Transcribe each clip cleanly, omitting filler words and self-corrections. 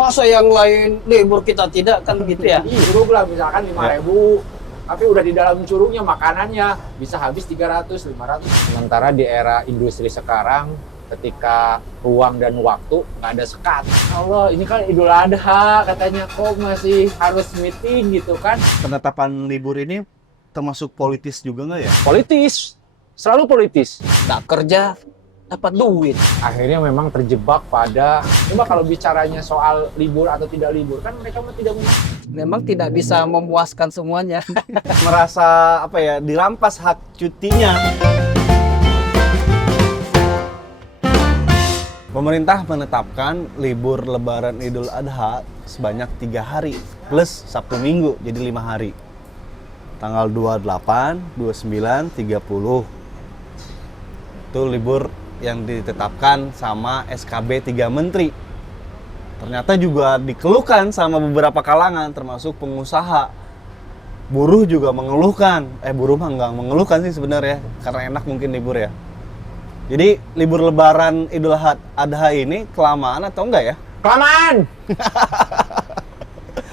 Masa yang lain libur kita tidak, kan gitu ya? Curug lah misalkan 5.000, tapi udah di dalam curugnya makanannya bisa habis 300, 500. Sementara di era industri sekarang, ketika ruang dan waktu nggak ada sekat. Allah, ini kan Idul Adha katanya, kok masih harus meeting gitu kan? Penetapan libur ini termasuk politis juga nggak ya? Politis, selalu politis. Nggak kerja, dapat duit. Akhirnya memang terjebak pada, coba kalau bicaranya soal libur atau tidak libur, kan mereka tidak Memang tidak bisa memuaskan semuanya. Merasa apa ya, dirampas hak cutinya. Pemerintah menetapkan libur Lebaran Idul Adha sebanyak 3 hari plus Sabtu Minggu, jadi 5 hari. Tanggal 28, 29, 30. Itu libur yang ditetapkan sama SKB 3 Menteri. Ternyata juga dikeluhkan sama beberapa kalangan, termasuk pengusaha. Buruh juga mengeluhkan. Buruh mah nggak mengeluhkan sih sebenarnya, karena enak mungkin libur ya. Jadi libur Lebaran Idul Adha ini kelamaan atau enggak ya? kelamaan.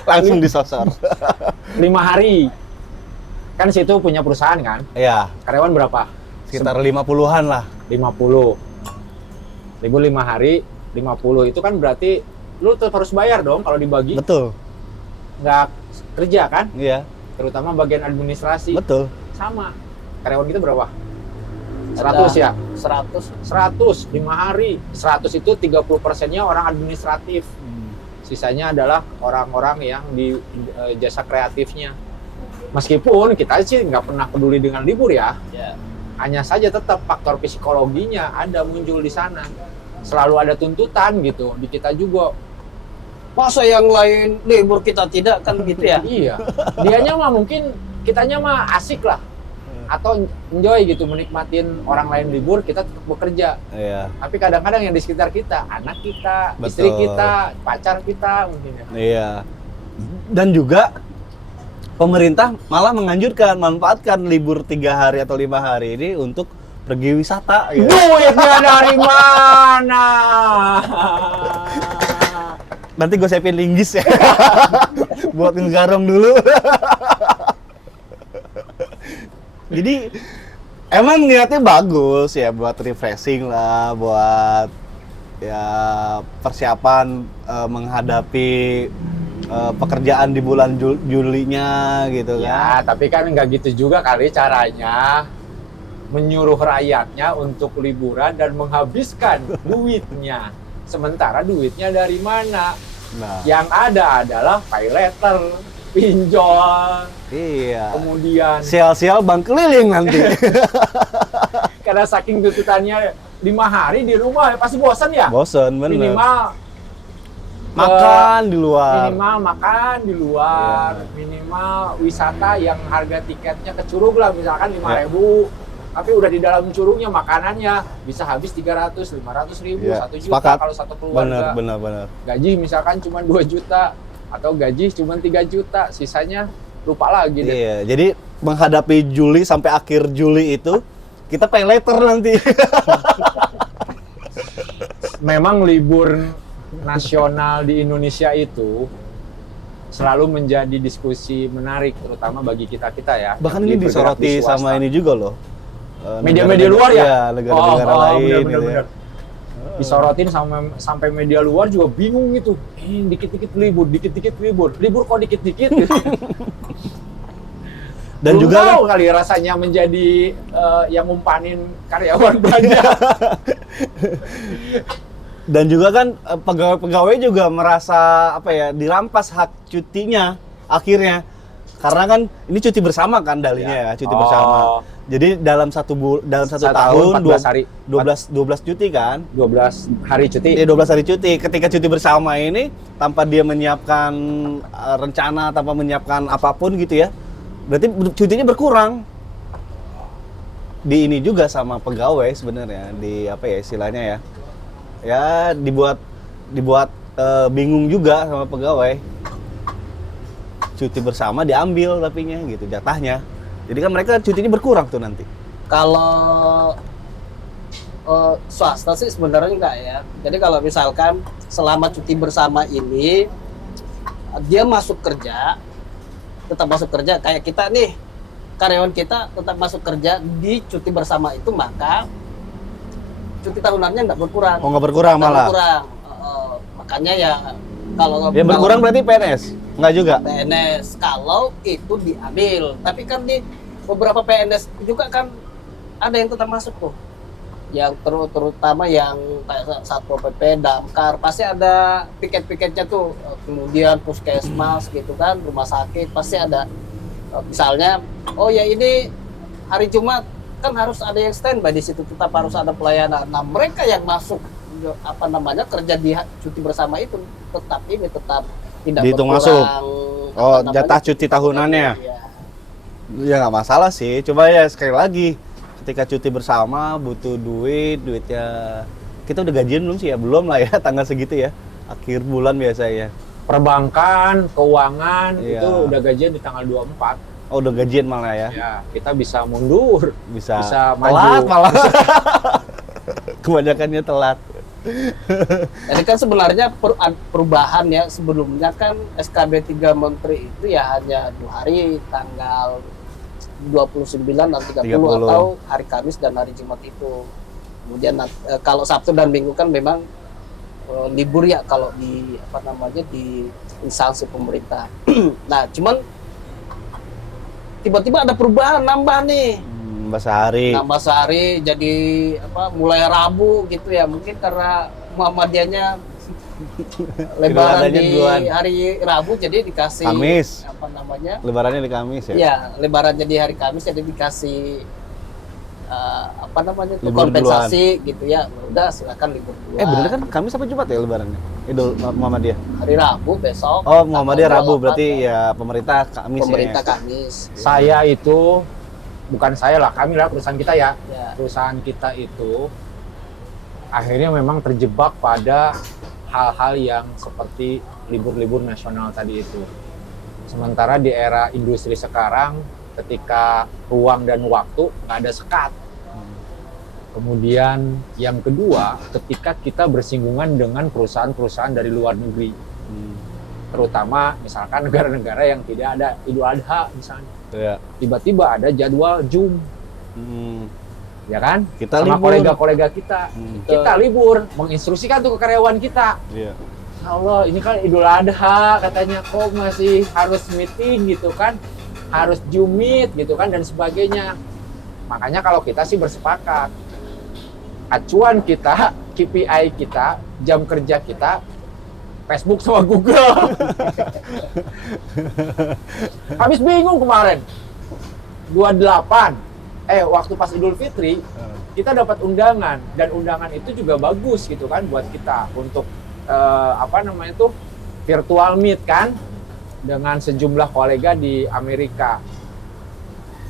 Langsung disosor. 5 hari. Kan situ punya perusahaan kan? Iya, Karyawan berapa? sekitar 50-an lah. 50. Libur 5 hari, 50 itu kan berarti lu tetap harus bayar dong kalau dibagi. Betul. Nggak kerja kan? Iya, Terutama bagian administrasi. betul. Sama. Karyawan kita berapa? 100 ya? 100. 100, 5 hari. 100 itu 30%-nya orang administratif. Sisanya adalah orang-orang yang di jasa kreatifnya. Meskipun kita sih nggak pernah peduli dengan libur ya. Ya. Hanya saja tetap faktor psikologinya ada muncul di sana. Selalu ada tuntutan gitu di kita juga. Masa yang lain libur kita tidak, kan gitu ya? Iya. Dianya mah mungkin, kitanya mah asik lah. Atau enjoy gitu menikmatin orang lain libur, kita tetap bekerja. Iya. Tapi kadang-kadang yang di sekitar kita, anak kita, istri Betul. kita, pacar kita mungkin ya. Iya. Dan juga pemerintah malah menganjurkan manfaatkan libur 3 hari atau 5 hari ini untuk pergi wisata gitu. Duitnya dari mana? Nanti gue siapin linggis ya. Buat ngegarong dulu. Jadi emang niatnya bagus ya, buat refreshing lah, buat ya persiapan menghadapi pekerjaan di bulan Julinya gitu Ya, kan. tapi kan nggak gitu juga kali caranya. Menyuruh rakyatnya untuk liburan dan menghabiskan duitnya. Sementara duitnya dari mana? Nah, Yang ada adalah pay letter, pinjol, iya. kemudian Sial-sial bang keliling nanti. karena saking tuntutannya 5 hari di rumah pasti bosan ya. Bosen bener. Minimal Makan di luar. minimal makan di luar, Iya. minimal wisata yang harga tiketnya ke Curug lah misalkan 5.000, tapi udah di dalam curugnya makanannya bisa habis 300, 500 ribu, Iya, 1 juta sepakat. kalau satu keluarga. Bener. Gaji misalkan cuma 2 juta atau gaji cuma 3 juta, sisanya lupa lagi deh. Iya, jadi menghadapi Juli sampai akhir Juli itu kita pay later nanti. Memang libur nasional di Indonesia itu selalu menjadi diskusi menarik, terutama bagi kita-kita ya. Bahkan yang ini bergerak di disoroti swasta. sama ini juga loh. Media-media luar ya? Iya, negara-negara lain gitu ya. bener. Disorotin sampai media luar juga bingung gitu. Dikit-dikit libur, dikit-dikit libur. Libur kok dikit-dikit? Dan Belum juga tahu kali rasanya menjadi yang ngumpanin karyawan belanja. Dan juga kan pegawai-pegawai juga merasa apa ya, dirampas hak cutinya akhirnya. Karena kan ini cuti bersama kan dalihnya ya, cuti bersama. Jadi dalam satu tahun 14 hari. 12 cuti kan? 12 hari cuti. Iya, 12 hari cuti. Ketika cuti bersama ini tanpa dia menyiapkan rencana, tanpa menyiapkan apapun gitu ya. Berarti cutinya berkurang. Di ini juga sama pegawai sebenarnya, di apa ya istilahnya ya. Ya dibuat bingung juga sama pegawai. Cuti bersama diambil tapinya gitu jatahnya. Jadi kan mereka cutinya berkurang tuh nanti. Kalau swasta sih sebenarnya enggak ya. Jadi kalau misalkan selama cuti bersama ini dia masuk kerja, tetap masuk kerja kayak kita nih, karyawan kita tetap masuk kerja di cuti bersama itu, maka cuti tahunannya nggak berkurang. Oh, nggak berkurang Nggak malah. berkurang. Makanya ya kalau Ya berkurang berarti PNS? Enggak juga? PNS kalau itu diambil. Tapi kan di beberapa PNS juga kan ada yang tetap masuk tuh. Yang terutama yang kayak Satpol PP, Damkar, pasti ada piket-piketnya tuh. Kemudian puskesmas gitu kan, rumah sakit pasti ada. Misalnya, oh ya ini hari Jumat kan harus ada yang standby di situ, tetap harus ada pelayanan. Nah mereka yang masuk kerja di cuti bersama itu tetap tidak Dihitung berkurang. masuk. Oh, jatah cuti tahunannya. Iya. Ya nggak masalah sih, coba ya sekali lagi ketika cuti bersama butuh duitnya kita udah gajian belum sih ya? Belum lah ya, tanggal segitu ya, akhir bulan biasanya. Perbankan, keuangan Iya. itu udah gajian di tanggal 24. Oh udah gajian malah ya? Ya, kita bisa mundur, Bisa maju. telat malah. Kebanyakannya telat. Jadi kan sebenarnya perubahan ya, sebelumnya kan SKB 3 Menteri itu ya hanya 2 hari, tanggal 29 dan 30 atau hari Kamis dan hari Jumat itu. Kemudian kalau Sabtu dan Minggu kan memang libur ya kalau di di instansi pemerintah. Nah, cuman tiba-tiba ada perubahan nambah nih. Nambah sehari. Nambah sehari jadi mulai Rabu gitu ya, mungkin karena Muhammadiyahnya lebaran di hari Rabu jadi dikasih Kamis. Lebarannya di Kamis ya? Iya, lebaran jadi hari Kamis jadi dikasih libur kompensasi duluan. Gitu ya. Udah silakan libur duluan. Bener kan Kamis apa Jumat ya lebarannya? Idul Muhammadiyah. Hari Rabu besok. Oh, Muhammadiyah Rabu berarti ya pemerintah Kamis pemerintah ya. Kamis. Saya itu bukan saya lah, kami lah perusahaan kita ya. Ya. Perusahaan kita itu akhirnya memang terjebak pada hal-hal yang seperti libur-libur nasional tadi itu. Sementara di era industri sekarang, ketika ruang dan waktu nggak ada sekat. Kemudian yang kedua, ketika kita bersinggungan dengan perusahaan-perusahaan dari luar negeri. Terutama misalkan negara-negara yang tidak ada Idul Adha misalnya. Ya. Tiba-tiba ada jadwal Zoom. Ya kan? Kita sama libur. kolega-kolega kita. Kita libur, menginstruksikan tuh ke karyawan kita. Iya. Ya Allah, ini kan Idul Adha, katanya kok masih harus meeting gitu kan, harus Zoom meet gitu kan dan sebagainya. Makanya kalau kita sih bersepakat, acuan kita, KPI kita, jam kerja kita, Facebook sama Google. Habis bingung kemarin. 28 waktu pas Idul Fitri kita dapat undangan dan undangan itu juga bagus gitu kan buat kita untuk virtual meet kan dengan sejumlah kolega di Amerika.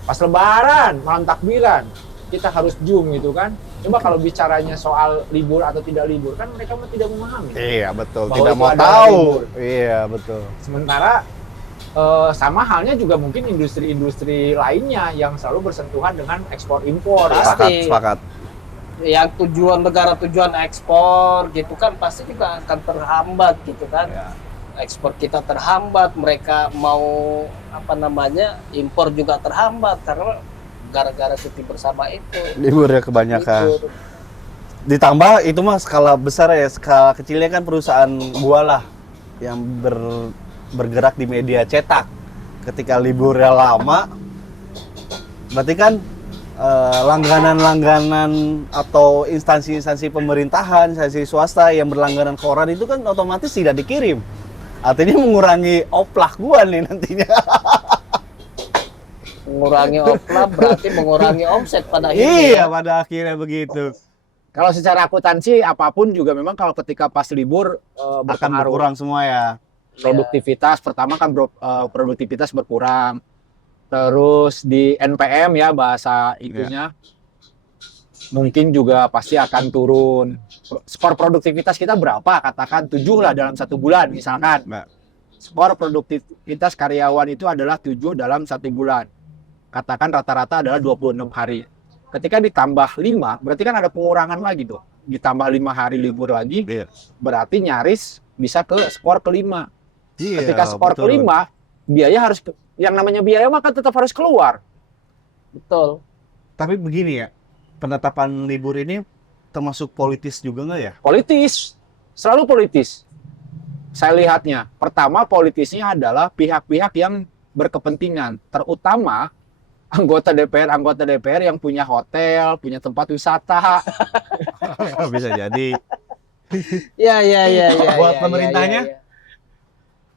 Pas Lebaran, malam takbiran, kita harus Zoom gitu kan. Coba kalau bicaranya soal libur atau tidak libur kan mereka tidak memahami. Iya betul, bahwa tidak itu mau adalah tahu. libur. Iya betul. Sementara sama halnya juga mungkin industri-industri lainnya yang selalu bersentuhan dengan ekspor impor. Pasti. Sepakat. Yang tujuan ekspor gitu kan pasti juga akan terhambat gitu kan. Ya. Ekspor kita terhambat, mereka mau impor juga terhambat karena gara-gara cuti bersama itu. Libur ya kebanyakan. Libur. Ditambah itu mah skala besar ya, skala kecilnya kan perusahaan gua lah yang bergerak di media cetak. Ketika liburnya lama, berarti kan langganan-langganan atau instansi-instansi pemerintahan, instansi swasta yang berlangganan koran itu kan otomatis tidak dikirim. Artinya mengurangi oplah gua nih nantinya. Mengurangi oplah berarti mengurangi omset pada akhirnya. Iya, pada akhirnya begitu. Kalau secara akuntansi apapun juga memang kalau ketika pas libur Akan berpengaruh. berkurang semua ya. Produktivitas pertama kan produktivitas berkurang. Terus di NPM ya bahasa itunya mungkin juga pasti akan turun. Skor produktivitas kita berapa? Katakan 7 lah dalam 1 bulan misalkan. Nah. Skor produktivitas karyawan itu adalah 7 dalam 1 bulan. Katakan rata-rata adalah 26 hari. Ketika ditambah 5, berarti kan ada pengurangan lagi tuh. Ditambah 5 hari libur lagi, Iya. berarti nyaris bisa ke skor kelima. Iya, Ketika skor betul. kelima, biaya harus, yang namanya biaya maka tetap harus keluar. Betul. Tapi begini ya, penetapan libur ini termasuk politis juga nggak ya? Politis, selalu politis. Saya lihatnya, pertama politisnya adalah pihak-pihak yang berkepentingan, terutama anggota DPR yang punya hotel, punya tempat wisata. Bisa jadi. Ya. Buat pemerintahnya?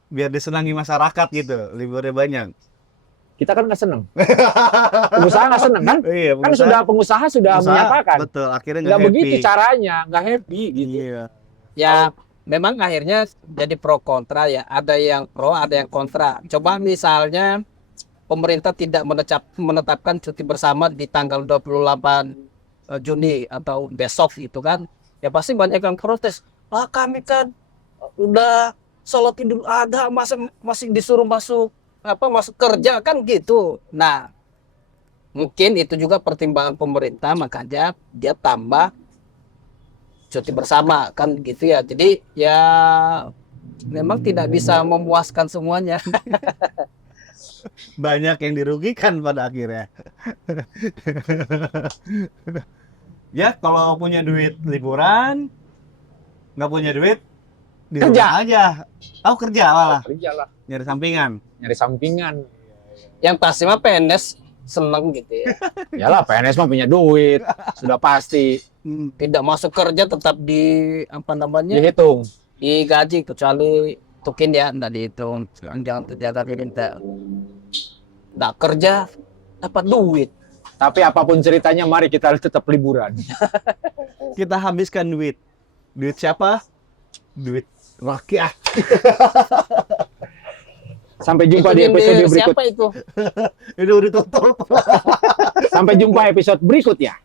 Biar disenangi masyarakat gitu, liburnya banyak. Kita kan nggak seneng. Pengusaha nggak seneng kan? Iya, Kan sudah pengusaha sudah menyatakan. Betul, akhirnya Nggak nggak happy. begitu caranya, nggak happy gitu. Iya. Ya, memang akhirnya jadi pro kontra ya. Ada yang pro, ada yang kontra. Coba misalnya pemerintah tidak menetapkan cuti bersama di tanggal 28 Juni atau besok gitu kan. Ya pasti banyak yang protes. Ah, kami kan udah sholat Idul Adha masih disuruh masuk kerja kan gitu. Nah, mungkin itu juga pertimbangan pemerintah, makanya dia tambah cuti bersama kan gitu ya. Jadi ya memang tidak bisa memuaskan semuanya. Banyak yang dirugikan pada akhirnya. Ya, kalau punya duit liburan, nggak punya duit di Kerja. rumah aja. Oh, kerja malah. Kerja lah, Nyari sampingan. nyari sampingan. Yang pasti mah PNS seneng gitu ya. Yalah, PNS mah punya duit, sudah pasti Tidak masuk kerja tetap dihitung. digaji kecuali tukin ya, enggak dihitung. Jangan terjadi minta. Nggak kerja dapat duit. Tapi apapun ceritanya, mari kita tetap liburan. Kita habiskan duit. Duit siapa? Duit rakyat. Sampai jumpa di Itu episode nyindir berikut. siapa itu? Itu udah tutup. Sampai jumpa episode berikutnya.